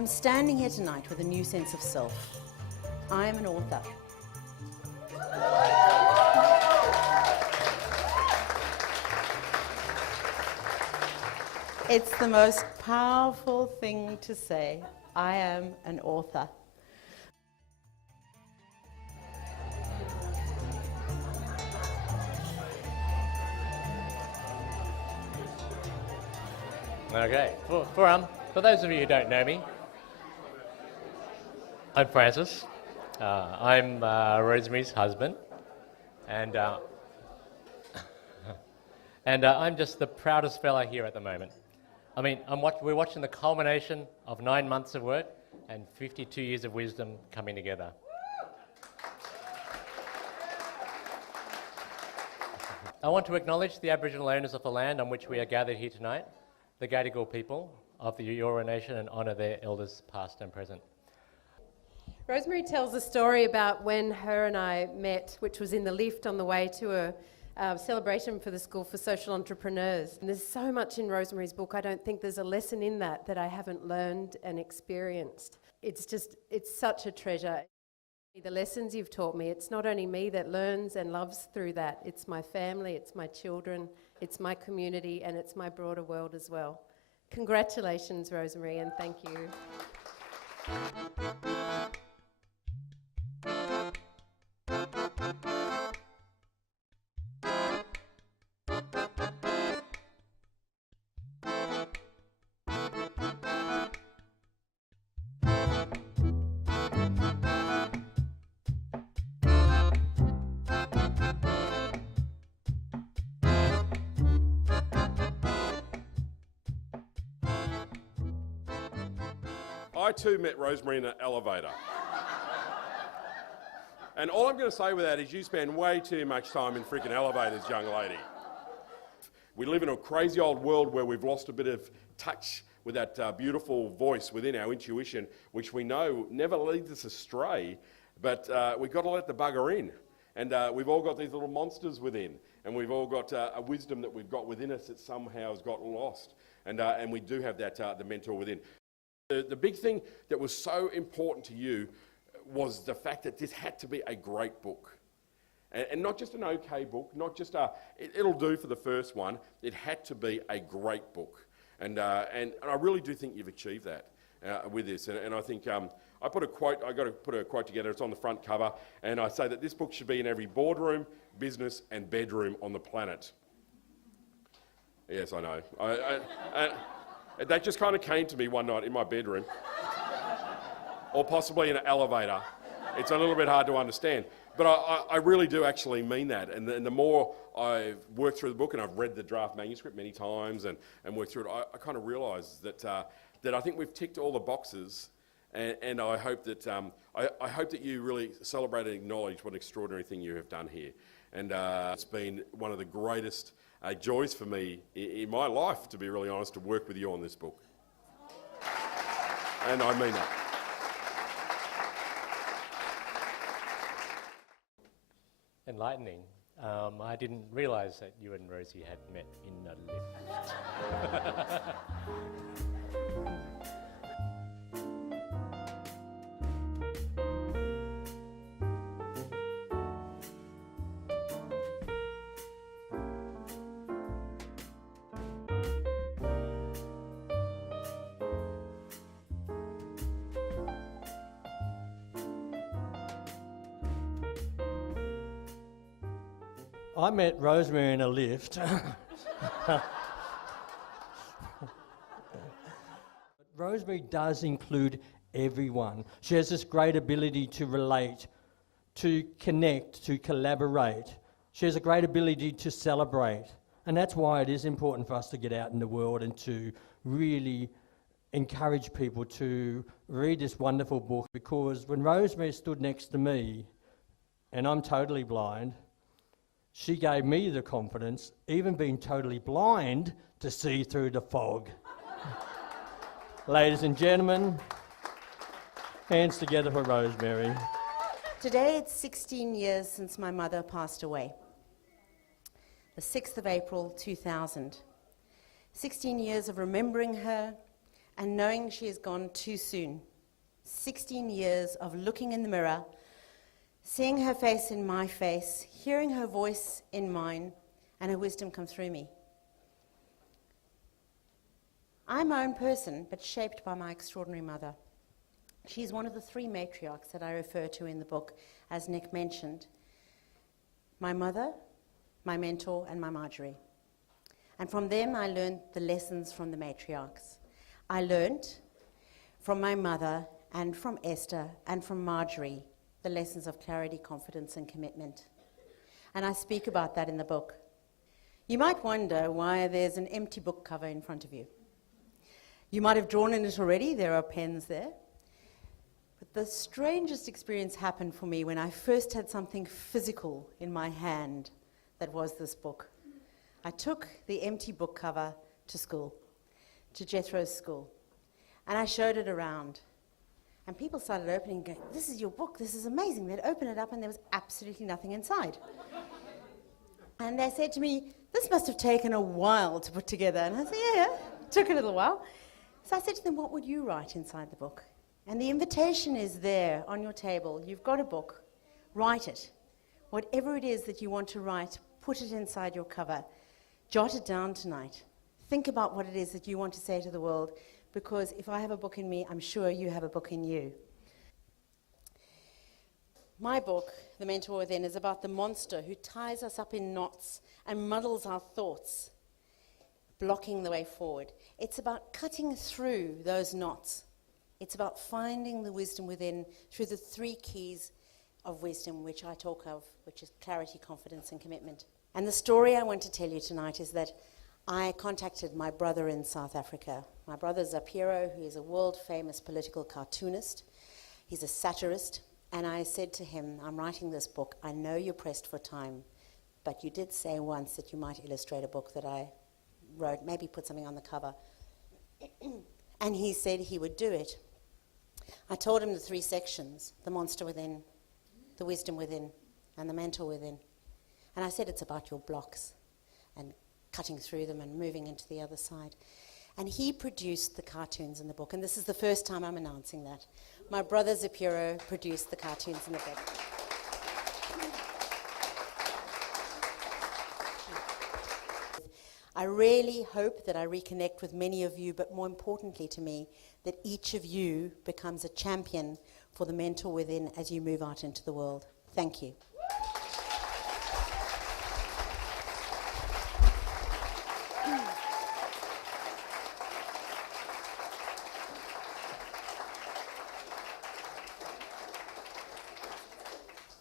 I'm standing here tonight with a new sense of self. I am an author. It's the most powerful thing to say. I am an author. Okay, for those of you who don't know me, I'm Francis. I'm Rosemary's husband, and I'm just the proudest fella here at the moment. I mean, we're watching the culmination of 9 months of work and 52 years of wisdom coming together. I want to acknowledge the Aboriginal owners of the land on which we are gathered here tonight, the Gadigal people of the Eora Nation, and honour their elders past and present. Rosemary tells a story about when her and I met, which was in the lift on the way to a celebration for the School for Social Entrepreneurs. And there's so much in Rosemary's book. I don't think there's a lesson in that I haven't learned and experienced. It's such a treasure. The lessons you've taught me, it's not only me that learns and loves through that, it's my family, it's my children, it's my community, and it's my broader world as well. Congratulations, Rosemary, and thank you. I too met Rosemary in an elevator. And all I'm going to say with that is you spend way too much time in freaking elevators, young lady. We live in a crazy old world where we've lost a bit of touch with that beautiful voice within our intuition, which we know never leads us astray, but we've got to let the bugger in. And we've all got these little monsters within, and we've all got a wisdom that we've got within us that somehow has got lost. And we do have that the mentor within. The big thing that was so important to you was the fact that this had to be a great book. And not just an okay book, not just it'll do for the first one, it had to be a great book. And I really do think you've achieved that with this. And I think I got to put a quote together, it's on the front cover, and I say that this book should be in every boardroom, business and bedroom on the planet. Yes, I know. That just kind of came to me one night in my bedroom, or possibly in an elevator. It's a little bit hard to understand, but I really do actually mean that. And the more I've worked through the book, and I've read the draft manuscript many times and worked through it, I kind of realise that I think we've ticked all the boxes, and I hope that I hope that you really celebrate and acknowledge what an extraordinary thing you have done here. And it's been one of the greatest joys for me in my life, to be really honest, to work with you on this book. And I mean that. Enlightening. I didn't realise that you and Rosie had met in a lift. I met Rosemary in a lift. Rosemary does include everyone. She has this great ability to relate, to connect, to collaborate. She has a great ability to celebrate. And that's why it is important for us to get out in the world and to really encourage people to read this wonderful book, because when Rosemary stood next to me, and I'm totally blind, she gave me the confidence, even being totally blind, to see through the fog. Ladies and gentlemen, hands together for Rosemary. Today it's 16 years since my mother passed away. The 6th of April 2000. 16 years of remembering her and knowing she has gone too soon. 16 years of looking in the mirror, seeing her face in my face, hearing her voice in mine, and her wisdom come through me. I'm my own person, but shaped by my extraordinary mother. She's one of the 3 matriarchs that I refer to in the book, as Nick mentioned. My mother, my mentor, and my Marjorie. And from them I learned the lessons from the matriarchs. I learned from my mother and from Esther and from Marjorie the lessons of clarity, confidence, and commitment. And I speak about that in the book. You might wonder why there's an empty book cover in front of you. You might have drawn in it already, there are pens there. But the strangest experience happened for me when I first had something physical in my hand that was this book. I took the empty book cover to school, to Jethro's school, and I showed it around. And people started opening and going, "This is your book, this is amazing." They'd open it up and there was absolutely nothing inside. And they said to me, "This must have taken a while to put together." And I said, yeah, it took a little while. So I said to them, "What would you write inside the book?" And the invitation is there on your table. You've got a book, write it. Whatever it is that you want to write, put it inside your cover. Jot it down tonight. Think about what it is that you want to say to the world, because if I have a book in me, I'm sure you have a book in you. My book, The Mentor Within, is about the monster who ties us up in knots and muddles our thoughts, blocking the way forward. It's about cutting through those knots. It's about finding the wisdom within through the 3 keys of wisdom, which I talk of, which is clarity, confidence, and commitment. And the story I want to tell you tonight is that I contacted my brother in South Africa. My brother Zapiro, who is a world-famous political cartoonist. He's a satirist. And I said to him, "I'm writing this book. I know you're pressed for time, but you did say once that you might illustrate a book that I wrote, maybe put something on the cover." And he said he would do it. I told him the 3 sections, the monster within, the wisdom within, and the mentor within. And I said it's about your blocks and cutting through them and moving into the other side. And he produced the cartoons in the book, and this is the first time I'm announcing that. My brother Zapiro produced the cartoons in the book. I really hope that I reconnect with many of you, but more importantly to me, that each of you becomes a champion for the mentor within as you move out into the world. Thank you.